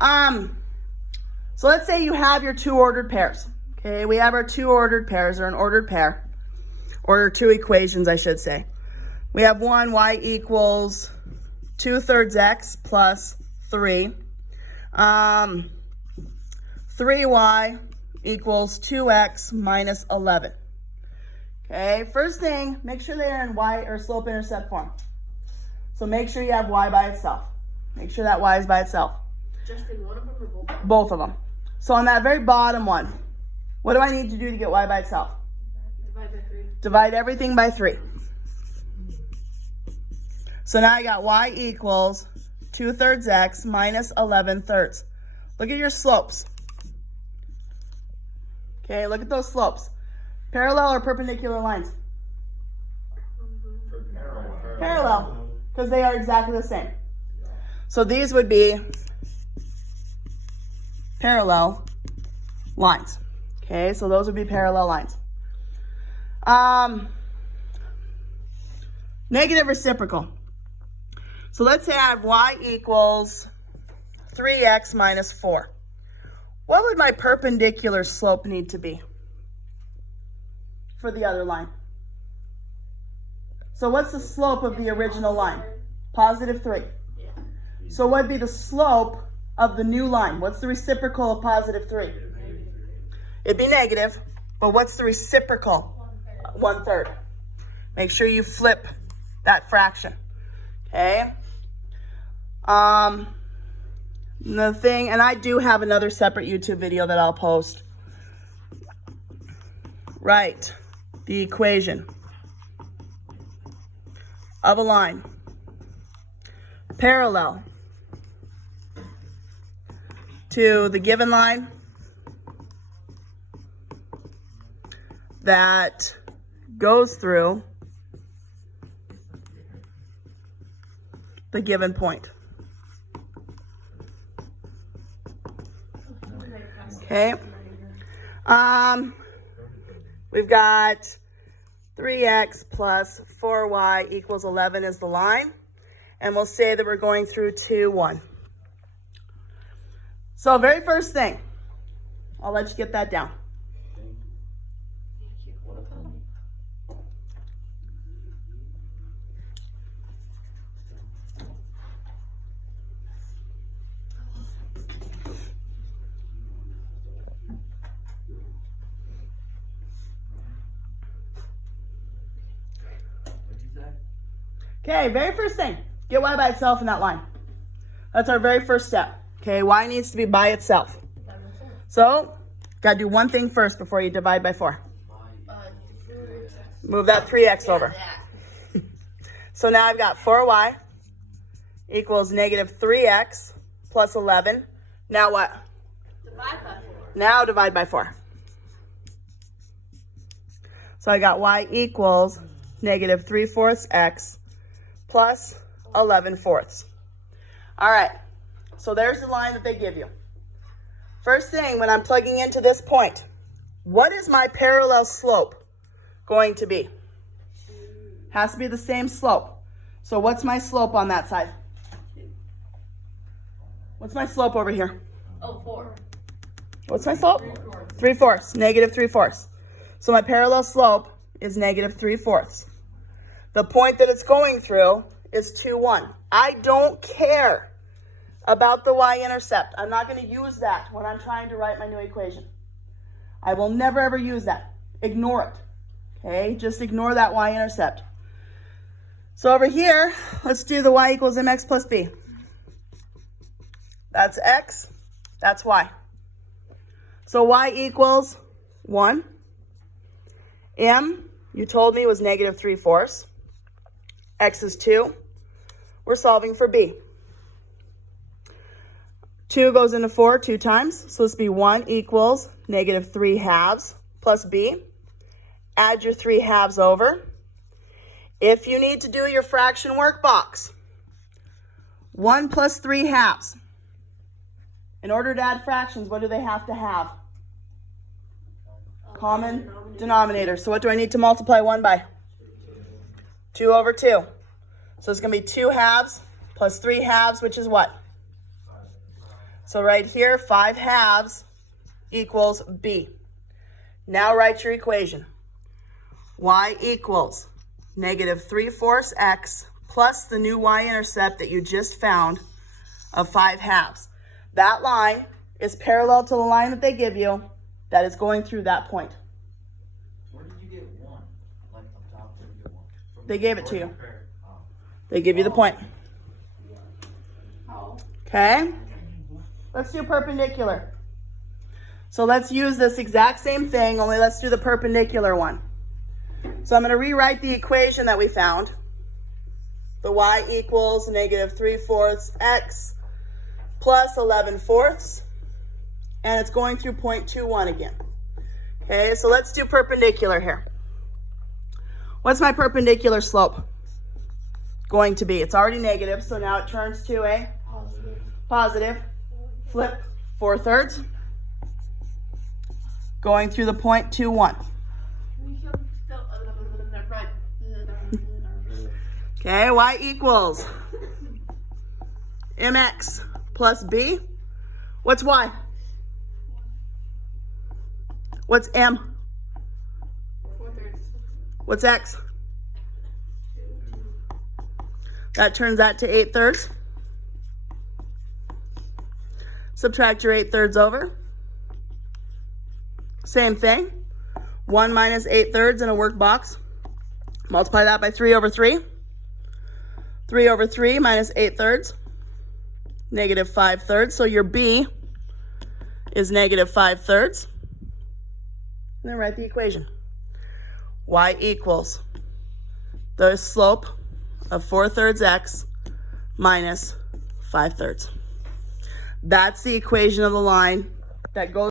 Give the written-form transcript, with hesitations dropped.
So let's say you have your two ordered pairs. Okay, we have our two ordered pairs, or an ordered pair, or two equations, I should say. We have one, y equals 2/3 x plus 3. 3y equals 2x minus 11. Okay, first thing, make sure they are in y or slope-intercept form. So make sure you have y by itself. Make sure that y is by itself. Just in one of them or both? Both of them. So on that very bottom one, what do I need to do to get y by itself? Divide by 3. Divide everything by 3. So now I got y equals 2/3 x minus 11/3. Look at your slopes. Okay, look at those slopes. Parallel or perpendicular lines? Parallel, because they are exactly the same. So these would be parallel lines. Okay, so those would be parallel lines. Negative reciprocal. So let's say I have y equals 3x minus 4. What would my perpendicular slope need to be for the other line? So what's the slope of the original line? Positive 3. So what would be the slope of the new line? What's the reciprocal of positive 3? It'd be negative, but what's the reciprocal? 1/3. Make sure you flip that fraction. Okay? The thing, and I do have another separate YouTube video that I'll post. Write the equation of a line parallel to the given line that goes through the given point. Okay. We've got 3x plus 4y equals 11 is the line. And we'll say that we're going through 2, 1. So very first thing, I'll let you get that down. Okay, very first thing, get y by itself in that line. That's our very first step. Okay, y needs to be by itself. So, got to do one thing first before you divide by 4. Move that 3x over. So now I've got 4y equals negative 3x plus 11. Now what? Divide by 4. Now divide by 4. So I got y equals negative 3/4 x plus 11/4. All right, so there's the line that they give you. First thing, when I'm plugging into this point, what is my parallel slope going to be? Has to be the same slope. So what's my slope on that side? What's my slope over here? Oh, 4. What's my slope? 3/4, negative 3/4. So my parallel slope is negative 3/4. The point that it's going through is 2, 1. I don't care about the y-intercept. I'm not going to use that when I'm trying to write my new equation. I will never, ever use that. Ignore it. Okay, just ignore that y-intercept. So over here, let's do the y equals mx plus b. That's x, that's y. So y equals 1. M, you told me, was negative 3/4. X is 2. We're solving for b. 2 goes into 4 2 times. So this will be 1 equals negative 3/2 plus b. Add your 3/2 over. If you need to do your fraction workbox, 1 plus 3/2. In order to add fractions, what do they have to have? Common denominator. So what do I need to multiply 1 by? 2 over 2. So it's going to be 2 halves plus 3 halves, which is what? So right here, 5/2 equals b. Now write your equation. Y equals -3/4 x plus the new y-intercept that you just found of 5/2. That line is parallel to the line that they give you that is going through that point. Where did you get 1? Like on top, where did you get 1? They gave it to you. Oh. They give you the point. Oh. Okay? Let's do perpendicular. So let's use this exact same thing, only let's do the perpendicular one. So I'm going to rewrite the equation that we found. The y equals -3/4 x plus 11/4, and it's going through point 2, 1 again. Okay, so let's do perpendicular here. What's my perpendicular slope going to be? It's already negative, so now it turns to a positive. Flip 4/3, going through the point 2, 1. Okay, y equals mx plus b. What's y? What's m? 4/3. What's x? That turns that to 8/3. Subtract your 8/3 over. Same thing. 1 minus 8/3 in a workbox. Multiply that by 3/3. 3/3 minus 8/3. -5/3. So your b is -5/3. And then write the equation. Y equals the slope of 4/3 x minus 5/3. That's the equation of the line that goes